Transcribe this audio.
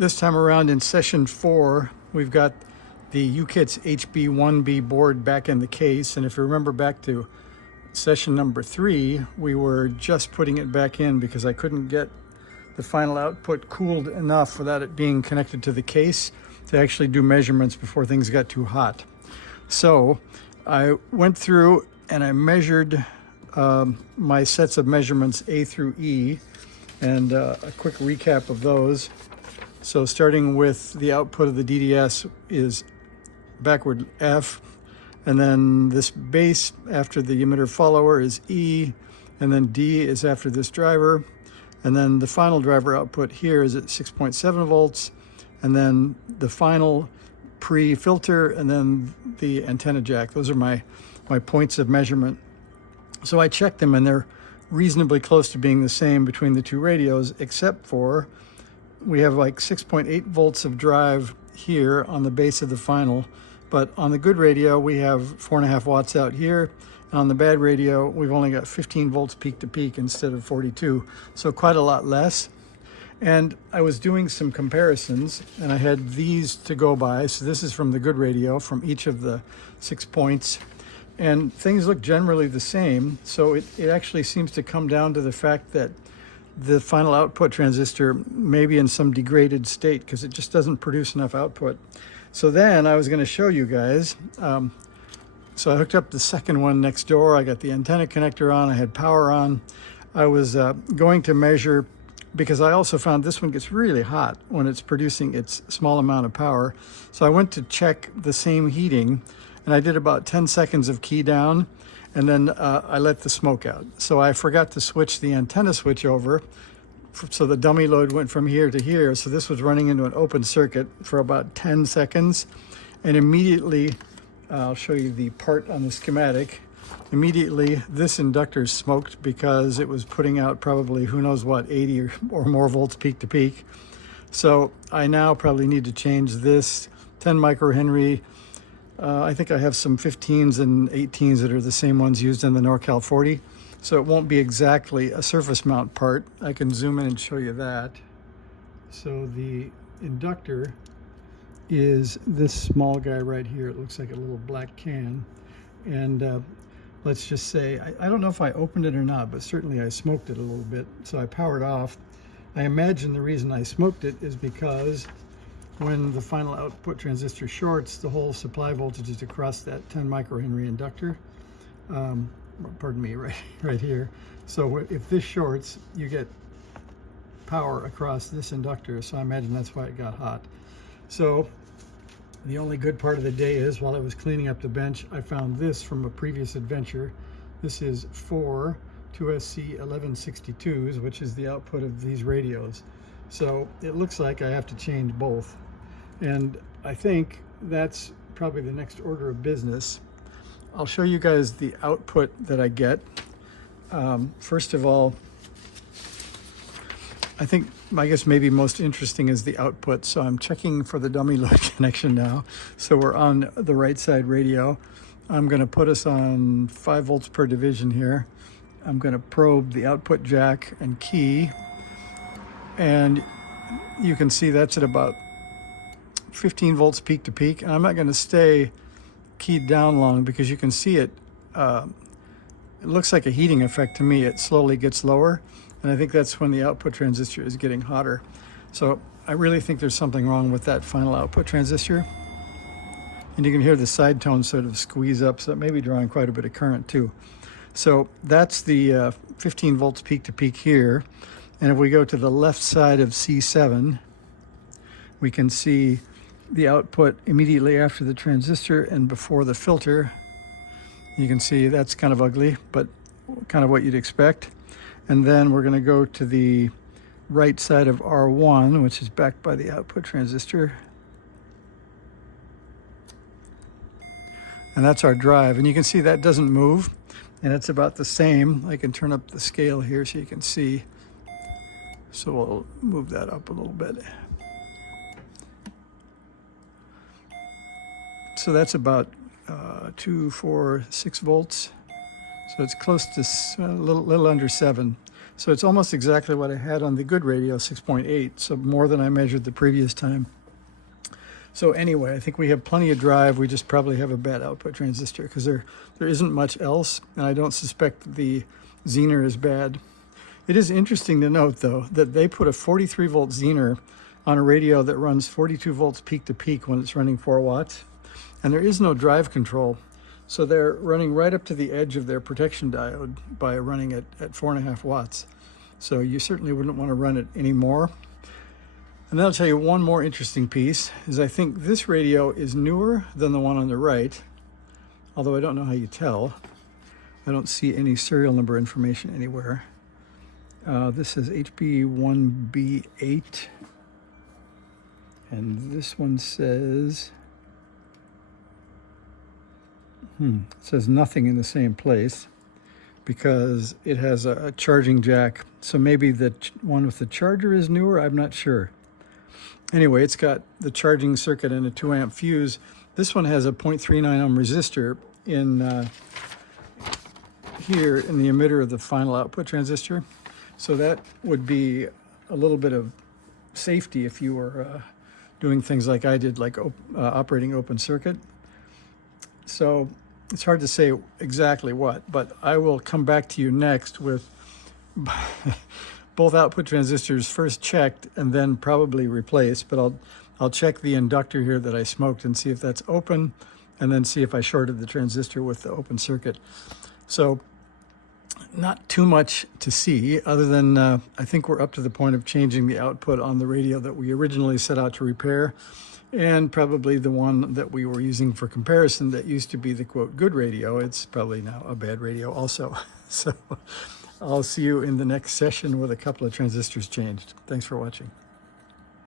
This time around in session 4, we've got the UKIT's HB-1B board back in the case. And if you remember back to session number 3, we were just putting it back in because I couldn't get the final output cooled enough without it being connected to the case to actually do measurements before things got too hot. So I went through and I measured my sets of measurements A through E, and a quick recap of those. So starting with the output of the DDS is backward F, and then this base after the emitter follower is E, and then D is after this driver, and then the final driver output here is at 6.7 volts, and then the final pre-filter, and then the antenna jack. Those are my points of measurement. So I checked them, and they're reasonably close to being the same between the two radios, except for we have like 6.8 volts of drive here on the base of the final, but on the good radio we have 4.5 watts out here, and on the bad radio we've only got 15 volts peak to peak instead of 42, so quite a lot less. And I was doing some comparisons, and I had these to go by. So this is from the good radio from each of the 6 points, and things look generally the same. So it actually seems to come down to the fact that the final output transistor may be in some degraded state because it just doesn't produce enough output. So then I was going to show you guys. So I hooked up the second one next door. I got the antenna connector on. I had power on. I was going to measure, because I also found this one gets really hot when it's producing its small amount of power. So I went to check the same heating, and I did about 10 seconds of key down, and then I let the smoke out. So I forgot to switch the antenna switch over, so the dummy load went from here to here. So this was running into an open circuit for about 10 seconds, and immediately, I'll show you the part on the schematic, immediately this inductor smoked because it was putting out probably who knows what, 80 or more volts peak to peak. So I now probably need to change this 10 microhenry. I think I have some 15s and 18s that are the same ones used in the NorCal 40. So it won't be exactly a surface mount part. I can zoom in and show you that. So the inductor is this small guy right here. It looks like a little black can. And let's just say, I don't know if I opened it or not, but certainly I smoked it a little bit. So I powered off. I imagine the reason I smoked it is because when the final output transistor shorts, the whole supply voltage is across that 10 microhenry inductor. Pardon me, right here. So if this shorts, you get power across this inductor. So I imagine that's why it got hot. So the only good part of the day is, while I was cleaning up the bench, I found this from a previous adventure. This is 4 2SC 1162s, which is the output of these radios. So it looks like I have to change both. And I think that's probably the next order of business. I'll show you guys the output that I get. First of all, I guess maybe most interesting is the output. So I'm checking for the dummy load connection now. So we're on the right side radio. I'm going to put us on 5 volts per division here. I'm going to probe the output jack and key. And you can see that's at about 15 volts peak to peak. And I'm not going to stay keyed down long because you can see it. It looks like a heating effect to me. It slowly gets lower. And I think that's when the output transistor is getting hotter. So I really think there's something wrong with that final output transistor. And you can hear the side tone sort of squeeze up, so it may be drawing quite a bit of current too. So that's the 15 volts peak to peak here. And if we go to the left side of C7, we can see the output immediately after the transistor and before the filter. You can see that's kind of ugly, but kind of what you'd expect. And then we're going to go to the right side of R1, which is backed by the output transistor. And that's our drive. And you can see that doesn't move. And it's about the same. I can turn up the scale here so you can see. So we'll move that up a little bit. So that's about 2, 4, 6 volts. So it's close to a little under 7. So it's almost exactly what I had on the good radio, 6.8, so more than I measured the previous time. So anyway, I think we have plenty of drive. We just probably have a bad output transistor because there isn't much else, and I don't suspect the Zener is bad. It is interesting to note, though, that they put a 43-volt Zener on a radio that runs 42 volts peak to peak when it's running 4 watts, and there is no drive control. So they're running right up to the edge of their protection diode by running it at 4.5 watts. So you certainly wouldn't want to run it anymore. And then I'll tell you one more interesting piece, is I think this radio is newer than the one on the right, although I don't know how you tell. I don't see any serial number information anywhere. This is HB-1B8, and this one says, it says nothing in the same place because it has a charging jack. So maybe the one with the charger is newer, I'm not sure. Anyway, it's got the charging circuit and a 2-amp fuse. This one has a 0.39 ohm resistor in here in the emitter of the final output transistor. So that would be a little bit of safety if you were doing things like I did, like operating open circuit. So it's hard to say exactly what, but I will come back to you next with both output transistors first checked and then probably replaced, but I'll check the inductor here that I smoked and see if that's open, and then see if I shorted the transistor with the open circuit. So not too much to see other than I think we're up to the point of changing the output on the radio that we originally set out to repair, and probably the one that we were using for comparison that used to be the quote good radio. It's probably now a bad radio also. So I'll see you in the next session with a couple of transistors changed. Thanks for watching.